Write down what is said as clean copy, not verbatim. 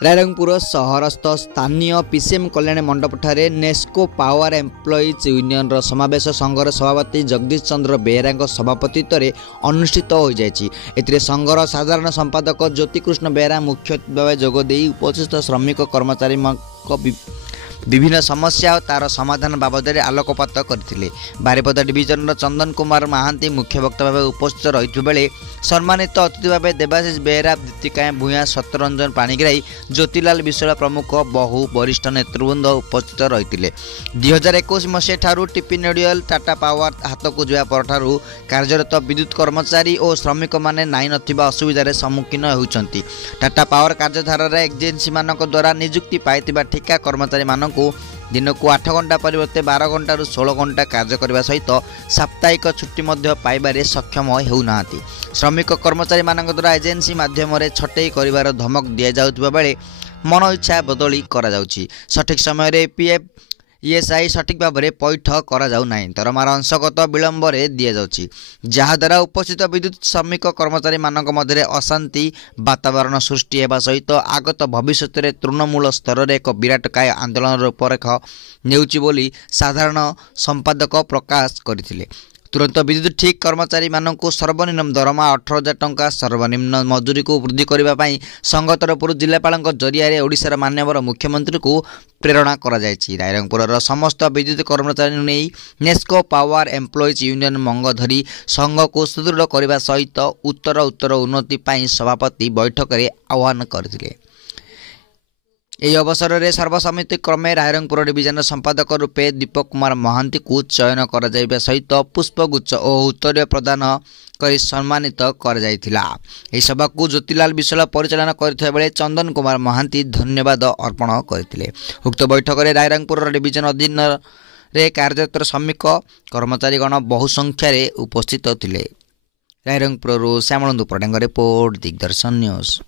रायरंगपुर सहरस्थ स्थानीय पीसीएम कल्याण मंडपठारे Nesco power employees union समावेश संघर सभापति जगदीश चंद्र बेहेरा सभापतित्व अनुष्ठित हो जाए। संघर साधारण संपादक ज्योतिकृष्ण बेहेरा मुख्य भाव जोगदे उपस्थित श्रमिक कर्मचारी विभिन्न समस्या और तार समाधान बाबद आलोकपात करते। बारिपदा डिविजन चंदन कुमार महांती मुख्य वक्ता भाव उपस्थित रही बेले सम्मानित अतिथि भाव देवाशीष बेहेरा, दीतिका भूया, सत्यरंजन पाणिग्राही, ज्योतिलाल विश्वाल प्रमुख बहु वरिष्ठ नेतृवृंद उपस्थित रही। 2021 मसीहा टीपी नेडियल टाटा पावर हाथ को जा पर कार्यरत विद्युत कर्मचारी और श्रमिक माने नाई नथिबा असुविधार सम्मुखीन होउछंती। टाटा पावर कार्यधारा एजेन्सी मानक द्वारा नियुक्ति पाइतिबा ठिका कर्मचारी मानक दिन को 8 घंटा परिवर्ते 12 घंटा 16 घंटा कार्य करने सहित साप्ताहिक छुट्टी पाइबारे सक्षम होउना। श्रमिक कर्मचारी मानक द्वारा एजेन्सी माध्यम छटई कर धमक दि जाउथिबा बेले मन इच्छा बदली करा जाउछि। सठिक समय रे पीएफ ईएसआई सठिक भाव में पैठ करा जाउ नाही। दरमार अंशगत विलंब दि जाउछि, जहाद्वारा उपस्थित विद्युत श्रमिक कर्मचारी मानक मध्य अशांति वातावरण सृष्टि होगा सहित आगत भविष्य में तृणमूल स्तर में एक विराटकाय आंदोलन रूपरेख नेउछि बोली साधारण संपादक प्रकाश करथिले। तुरंत विद्युत ठीक कर्मचारी मानक सर्वनिम्न दरमा 18,000 टंका, सर्वनिम्न मजूरी को वृद्धि करने संघ तरफ जिलापाल जरिया ओडिशार माननीय मुख्यमंत्री को प्रेरणा करा जायछि। रायरंगपुर समस्त विद्युत कर्मचारी नहीं नेस्को पावर एम्प्लॉइज यूनियन मंग धरी संघ को सुदृढ़ करने सहित उत्तर उन्नति सभापति बैठक में आह्वान करथिले। यह अवसर में सर्वसम्मति क्रमे रायरंगपुर डिविजन संपादक रूपे दीपक कुमार महांती को चयन कर सहित पुष्पगुच्छ और उत्तर प्रदान कर सम्मानित कर सभा को ज्योतिलाल विश्वाल परिचालन करथिबा बेले चंदन कुमार महांती धन्यवाद अर्पण करथिले। उक्त बैठक में रायरंगपुर डिविजन अधीन रे कार्यरत श्रमिक कर्मचारीगण बहु संख्यार उपस्थित थिले। रायरंगपुर श्यामलंदु पटेंग रिपोर्ट, दिग्दर्शन न्यूज।